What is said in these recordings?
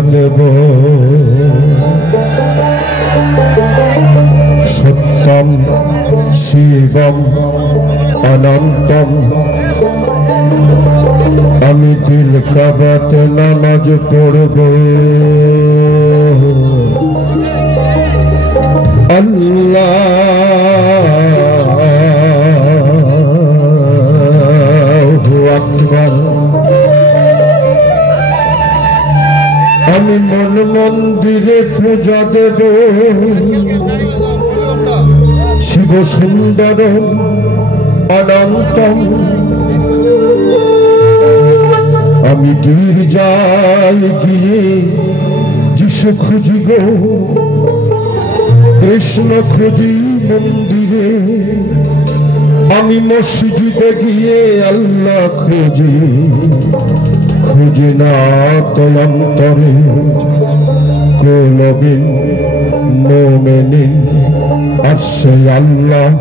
দেব। সত্যম শিবম অনন্তম। আমি দিল কাবাতে নামাজ পড়ব। আল্লাহু আকবার। আমি মন মন্দিরে পূজা দেব। শিব সুন্দর অনন্তম। আমি গির্জায় গিয়ে যিশু খুঁজিব কৃষ্ণ খুঁজি মন্দিরে। আমি মসজিদে গিয়ে আল্লাহ খুঁজি। খুঁজি না তয়ন্তরে কোলবিন মোমেনিন আসে আল্লাহ।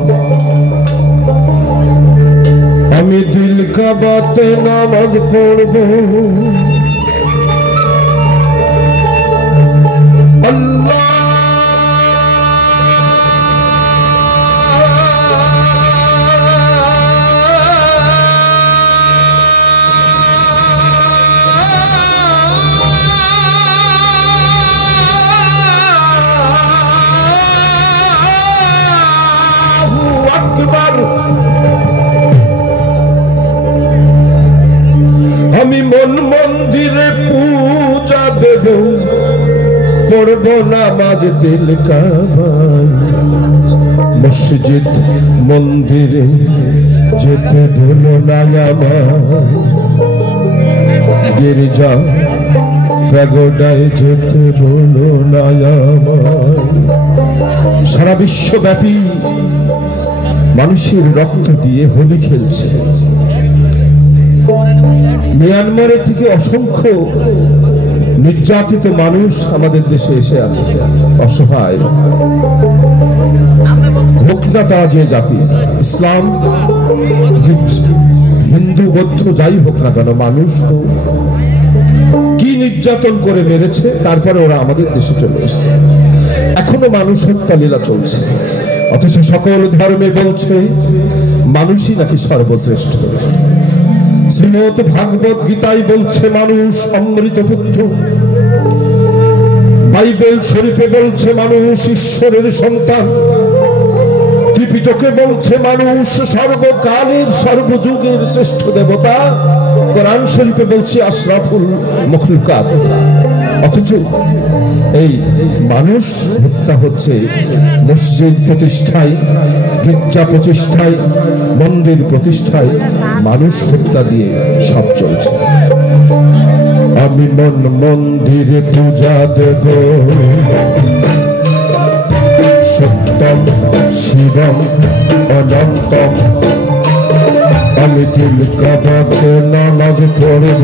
আমি দিল কাবাতে নামাজ পড়ব। আমি মন মন্দিরে পূজা দেব। পড়ব নামাজ দিল কাবাই মসজিদ, মন্দিরে যেতে ভুলো না আমার গির্জা প্যাগোডায় যেতে ভুলো না সারা বিশ্বব্যাপী মানুষের রক্ত দিয়ে হোলি খেলছে। মিয়ানমারের থেকে অসংখ্য নির্যাতিত মানুষ আমাদের দেশে এসে আছে। অসহায়। হোক যে জাতি, ইসলাম, হিন্দু, বৌদ্ধ, যাই হোক না কেন, মানুষ তো কি নির্যাতন করে মেরেছে, তারপরে ওরা আমাদের দেশে চলে এসছে। এখনও মানুষ হত্যা লীলা চলছে। অথচ সকল ধর্মে বলছে, মানুষই নাকি সর্বশ্রেষ্ঠ। শ্রীমদ ভাগবত গীতাই বলছে, মানুষ অমৃত পুত্র। বাইবেল শরীফে বলছে, মানুষ ঈশ্বরের সন্তান। বলছে, মানুষ সর্বকালের সর্বযুগের শ্রেষ্ঠ দেবতা। কোরআন শরীফে বলছে, আশরাফুল মখলুকাত। অথচ এই মানুষ হত্যা হচ্ছে। মসজিদ প্রতিষ্ঠায়, গির্জা প্রতিষ্ঠায়, মন্দির প্রতিষ্ঠায় মানুষ হত্যা দিয়ে সব চলছে। আমি মন মন্দিরে পূজা দেব। সত্যম, শিবম, অনন্তম। আমি কাবাতে নামাজ পড়ব।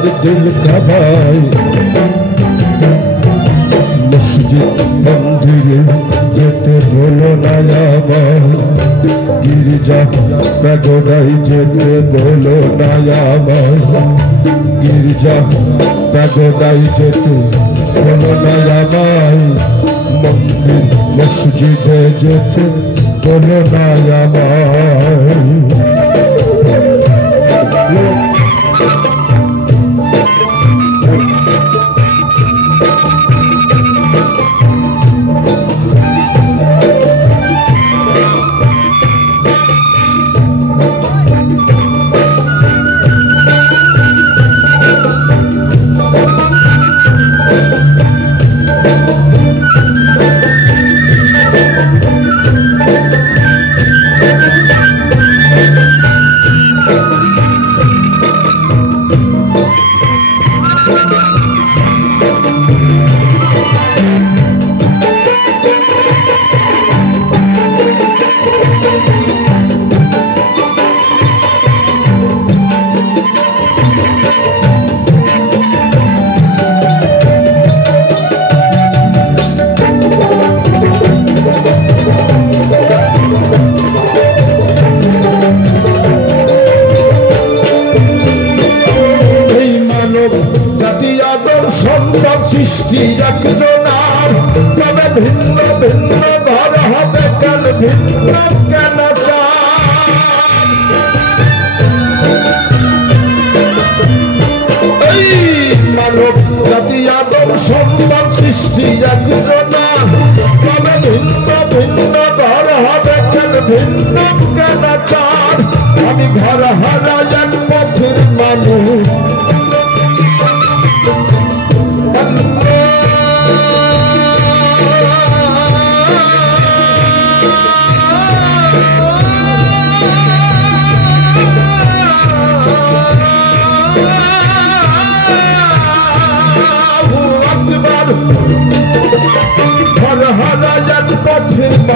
আজ দিল কাবাই মসজিদ মন্দিরে যেতে বলো না আমার গির্জা প্যাগোডাই যেতে বলো না আমার গির্জা প্যাগোডাই যেতে বলো না আমায় মন্দির মসজিদে যেতে বলো না আমায় সৃষ্টি একজনার তবে ভিন্ন ভিন্ন ঘর হবে কেন, ভিন্ন কেন মানব সৃষ্টি একজনার ভিন্ন ভিন্ন ঘর হবে ভিন্ন কেন চার আমি ঘর হারা এক পথের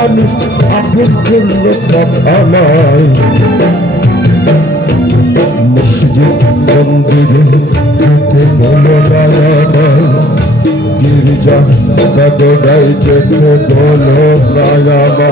মানুষ আপন করল আমায়। মসজিদ মন্দিরে যেতে বলো গির্জা গদরাই যেতে বলো না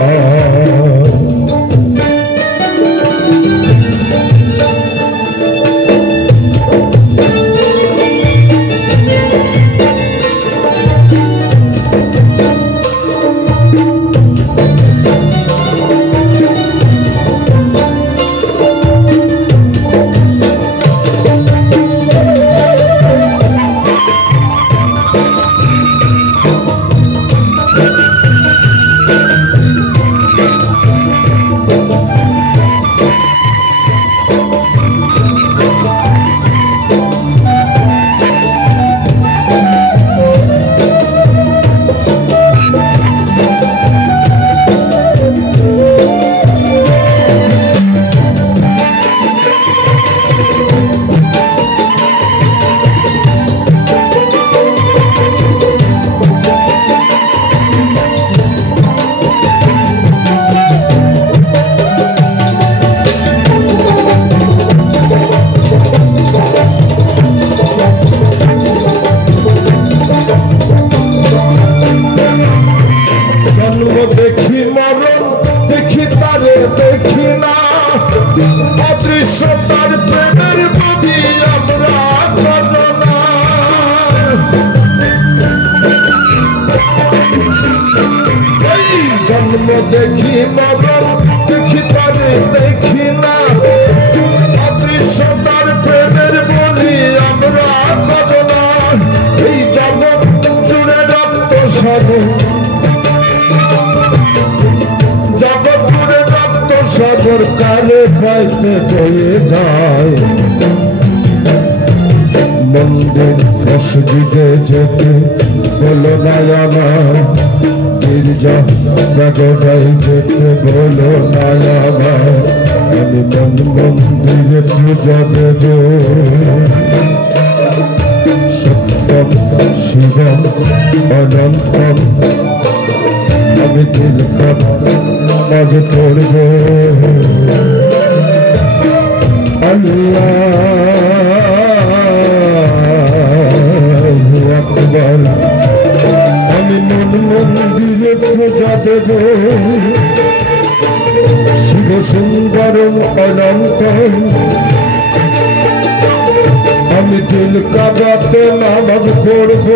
জন্ম দেখি মরণ দেখি তারে দেখি না। অদৃশ্য তার প্রেমের বলি আমরা করো এই যায়। মন্দির যেতে বলো না আমার। গির্জা গগনাই যেতে বলো না আমার। আমি মন মন্দিরে পূজা দেব। সত্যম শিবম, অনন্তম। আমি দিল কর নামাজ পড়ব আল্লাহ মন্দিরে পূজা দেব শিব সুন্দরম অনন্ত। আমি দিল কাবাতে নামাজ পড়ব।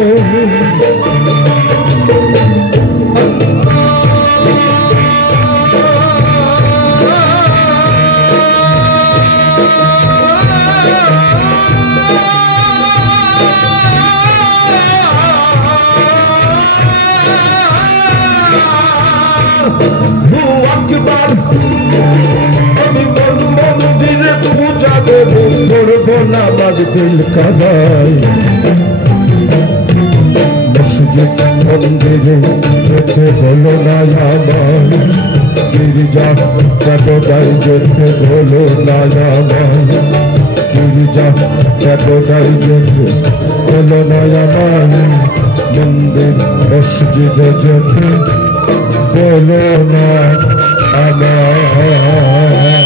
করব নামাজ দিল কাবাই মসজিদ মন্দিরে যেতে হলো না আমার গিরিজা কাটোটাই যেতে হলো না আমার গিরিজা কাটোটাই যেতে হলো না আমার মন্দির, মসজিদে যেতে বলো না আমার